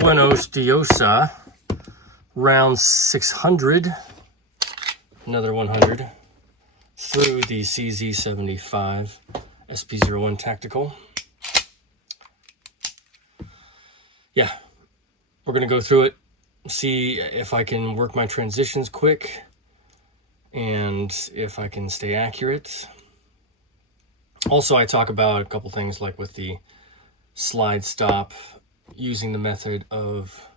Buenos CZUSA, round 600, another 100, through the CZ75 SP-01 tactical. Yeah, we're going to go through it, see if I can work my transitions quick, and if I can stay accurate. Also, I talk about a couple things like with the slide stop, using the method of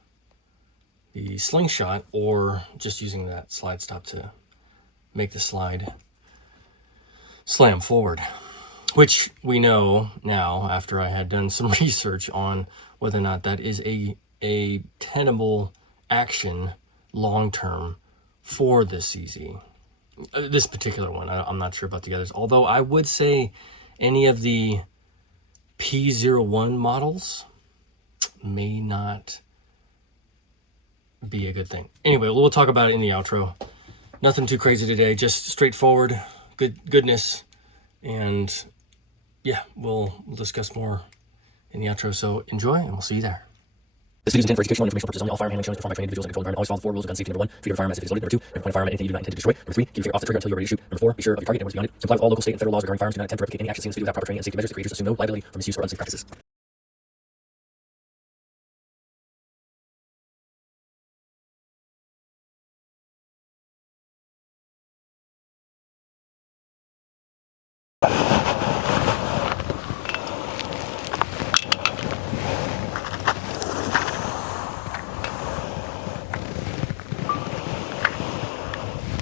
the slingshot or just using that slide stop to make the slide slam forward, which we know now after I had done some research on whether or not that is a tenable action long-term for the CZ. This particular one, I'm not sure about the others, although I would say any of the P-01 models may not be a good thing. Anyway, we'll talk about it in the outro. Nothing too crazy today, just straightforward goodness, and yeah, we'll discuss more in the outro, so enjoy and we'll see you there. This video is intended for educational and informational purposes only. All firearm handling shown is performed by trained individuals in a controlled environment. Always follow the 4 rules of gun safety. Number 1, treat your firearm as if it is loaded. Number 2, never point a firearm at anything you do not intend to destroy. Number 3, keep your finger off the trigger until you're ready to shoot. Number 4, be sure of your target and what's beyond it. Comply with all local, state, and federal laws regarding firearms. Do not attempt to replicate any action seen in this video without proper training and safety measures. The creators assume no liability for misuse or unsafe practices.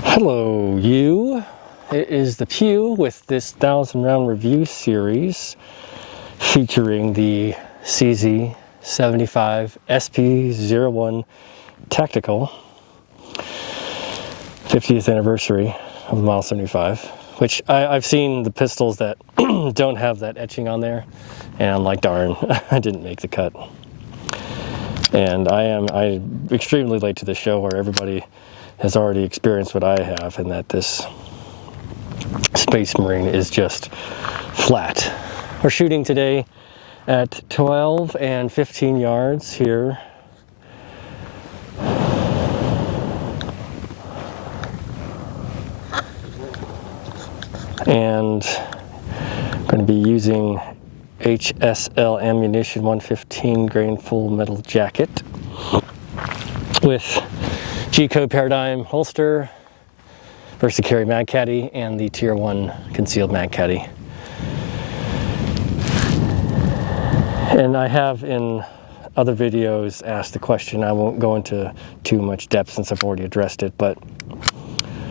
Hello, you. It is the Pew with this 1,000 round review series featuring the CZ75 SP-01 Tactical 50th anniversary of Model 75, which I've seen the pistols that don't have that etching on there, and I'm like, darn, I didn't make the cut. And I'm extremely late to the show where everybody has already experienced what I have, and that this Space Marine is just flat. We're shooting today at 12 and 15 yards here. And I'm going to be using HSL ammunition 115 grain full metal jacket with G-code paradigm holster, Versacarry mag caddy, and the tier 1 concealed mag caddy. And I have in other videos asked the question, I won't go into too much depth since I've already addressed it, but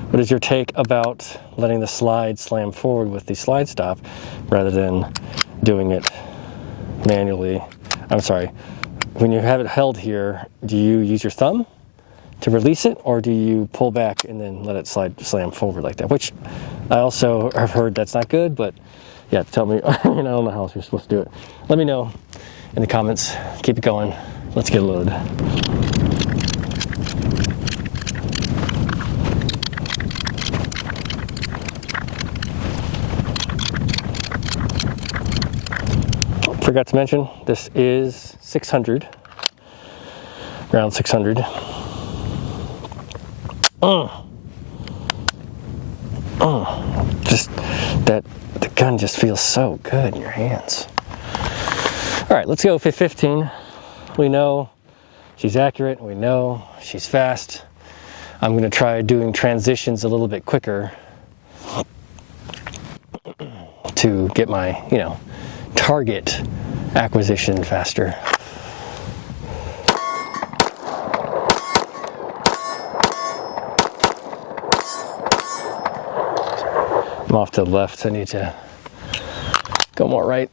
what is your take about letting the slide slam forward with the slide stop rather than doing it manually? I'm sorry, when you have it held here, do you use your thumb to release it, or do you pull back and then let it slam forward like that? Which I also have heard that's not good, but yeah, tell me, I don't know how else you're supposed to do it. Let me know in the comments. Keep it going. Let's get a load. Forgot to mention, this is 600, round 600. Just that the gun just feels so good in your hands. All right, let's go for 15. We know she's accurate. We know she's fast. I'm going to try doing transitions a little bit quicker to get my, target acquisition faster. I'm off to the left, so I need to go more right.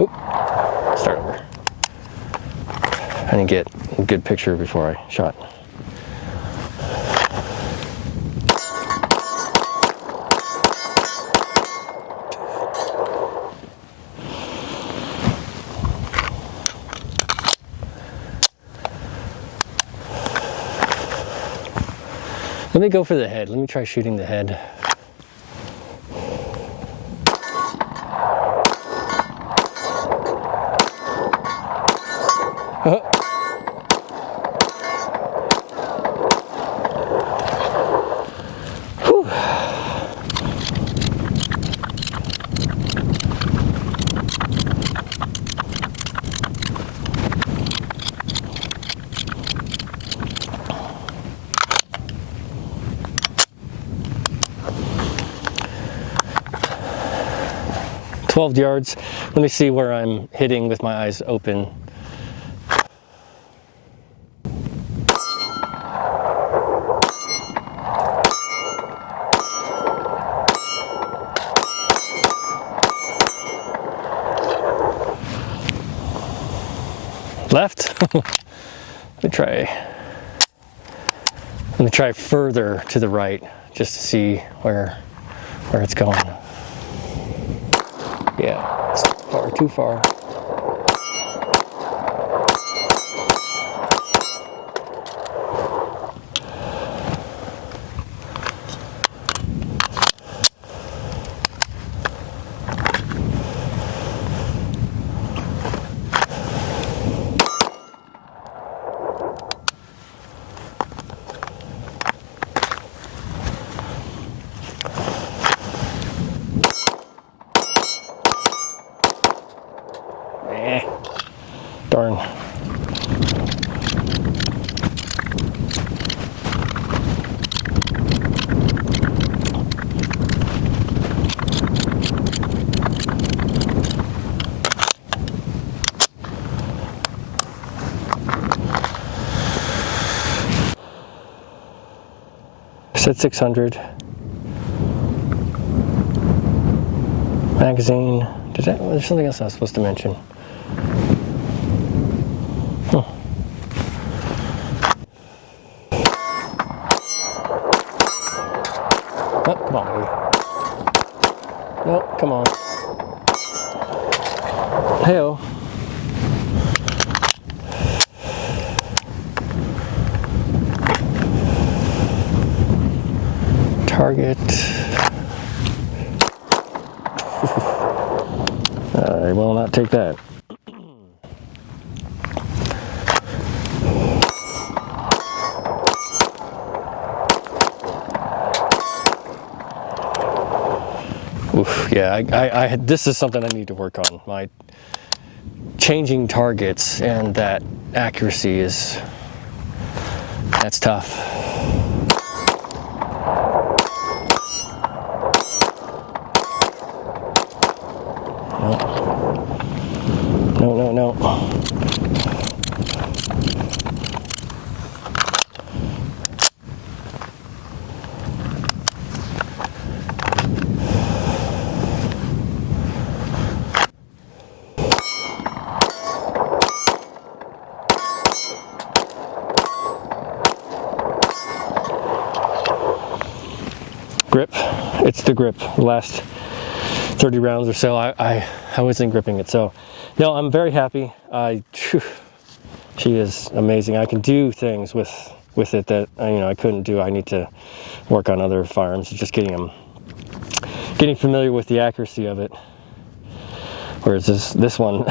Oop. Start over. I didn't get a good picture before I shot. Let me go for the head. Let me try shooting the head. 12 yards. Let me see where I'm hitting with my eyes open. Left. Let me try further to the right just to see where it's going. Yeah, it's far, too far. Darn. I said 600. Magazine. There's something else I was supposed to mention. Oh, come on, baby. No, come on. Hey-oh. Target. I will not take that. Oof, yeah, I this is something I need to work on. My changing targets and that accuracy that's tough. No. Grip, it's the grip. The last 30 rounds or so, I wasn't gripping it. So, no, I'm very happy. She is amazing. I can do things with it that I couldn't do. I need to work on other firearms. Just getting familiar with the accuracy of it. Whereas this one,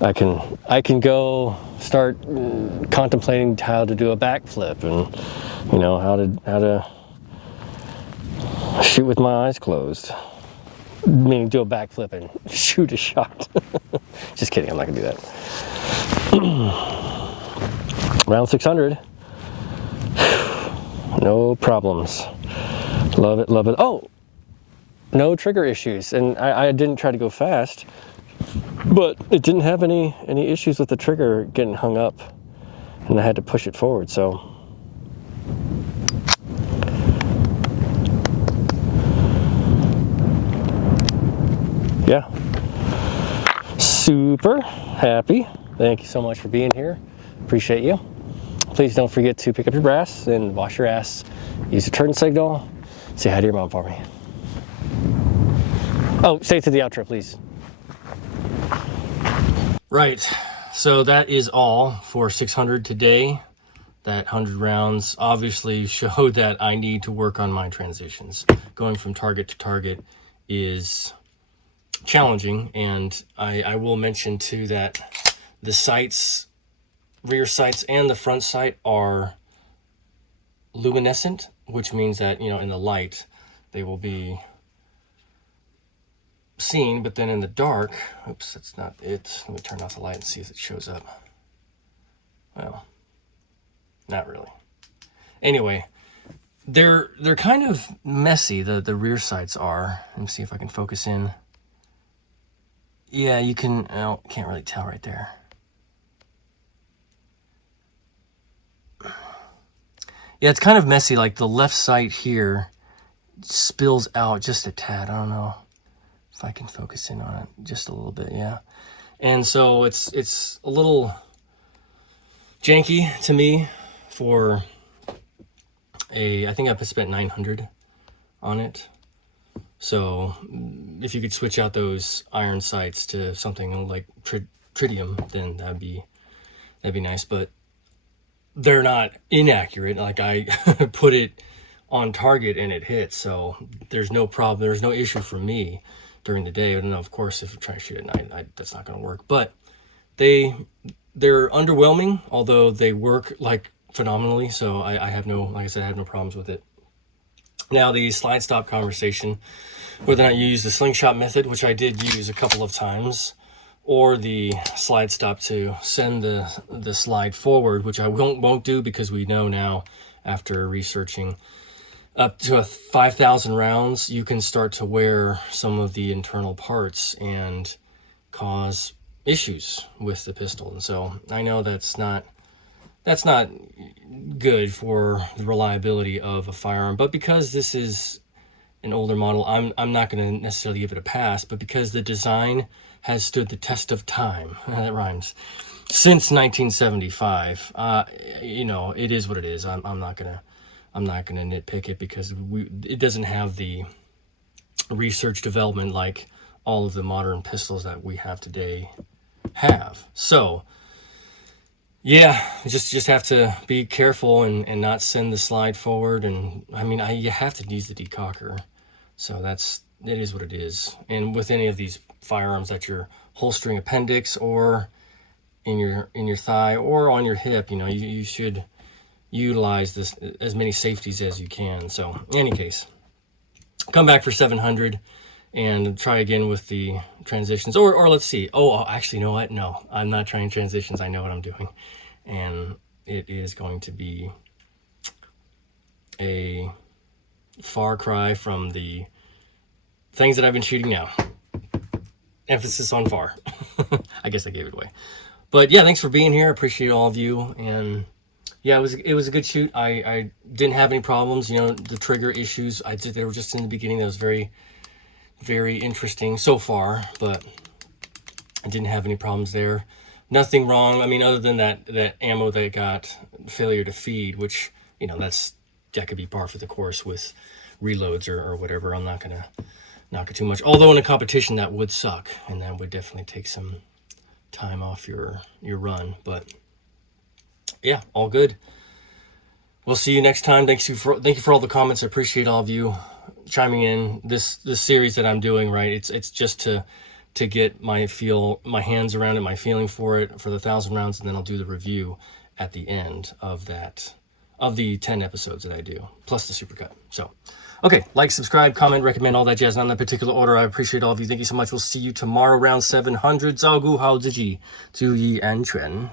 I can go start contemplating how to do a backflip and how to shoot with my eyes closed. Meaning do a backflip and shoot a shot. Just kidding, I'm not gonna do that. Round 600. No problems. Love it. Oh, no trigger issues. And I didn't try to go fast, but it didn't have any issues with the trigger getting hung up, and I had to push it forward, so. Yeah, super happy. Thank you so much for being here. Appreciate you. Please don't forget to pick up your brass and wash your ass. Use the turn signal. Say hi to your mom for me. Oh, stay to the outro, please. Right, so that is all for 600 today. That 100 rounds obviously showed that I need to work on my transitions. Going from target to target is challenging, and I will mention too that the sights, rear sights and the front sight are luminescent, which means that in the light they will be seen, but then in the dark, oops, that's not it. Let me turn off the light and see if it shows up. Well, not really. Anyway, they're kind of messy, the rear sights are. Let me see if I can focus in. yeah, you can, oh, can't really tell right there. Yeah, it's kind of messy. Like the left sight here spills out just a tad. I don't know if I can focus in on it just a little bit. Yeah. And so it's a little janky to me for I think I spent 900 on it. So if you could switch out those iron sights to something like tritium, then that'd be nice. But they're not inaccurate. Like I put it on target and it hits, so there's no problem. There's no issue for me during the day. I don't know, of course, if you're trying to shoot at night, that's not going to work. But they're underwhelming, although they work like phenomenally. So I have no, like I said, I have no problems with it. Now the slide stop conversation, whether or not you use the slingshot method, which I did use a couple of times, or the slide stop to send the slide forward, which I won't do because we know now after researching up to 5,000 rounds, you can start to wear some of the internal parts and cause issues with the pistol. And so I know that's not good for the reliability of a firearm, but because this is an older model, I'm not going to necessarily give it a pass, but because the design has stood the test of time, that rhymes, since 1975, it is what it is. I'm not gonna nitpick it because it doesn't have the research development like all of the modern pistols that we have today have. So yeah, just have to be careful and not send the slide forward. And I mean, you have to use the decocker. So it is what it is. And with any of these firearms that you're holstering appendix or in your thigh or on your hip, you should utilize this as many safeties as you can. So in any case, come back for 700 and try again with the transitions, or let's see. Oh, actually, you know what? No, I'm not trying transitions. I know what I'm doing. And it is going to be a far cry from the things that I've been shooting now. Emphasis on far. I guess I gave it away. But yeah, thanks for being here. Appreciate all of you. And yeah, it was a good shoot. I didn't have any problems. The trigger issues, they were just in the beginning. That was very, very interesting so far, but I didn't have any problems there. Nothing wrong. I mean, other than that ammo that got failure to feed, which, that could be par for the course with reloads or whatever. I'm not going to knock it too much. Although in a competition that would suck, and that would definitely take some time off your run. But yeah, all good. We'll see you next time. Thank you for all the comments. I appreciate all of you chiming in. This series that I'm doing, right? It's just to get my hands around it, my feeling for it for the 1,000 rounds, and then I'll do the review at the end of the 10 episodes that I do, plus the supercut. So, okay, like, subscribe, comment, recommend, all that jazz. Not in that particular order. I appreciate all of you. Thank you so much. We'll see you tomorrow, round 700. 照顾好自己，注意安全。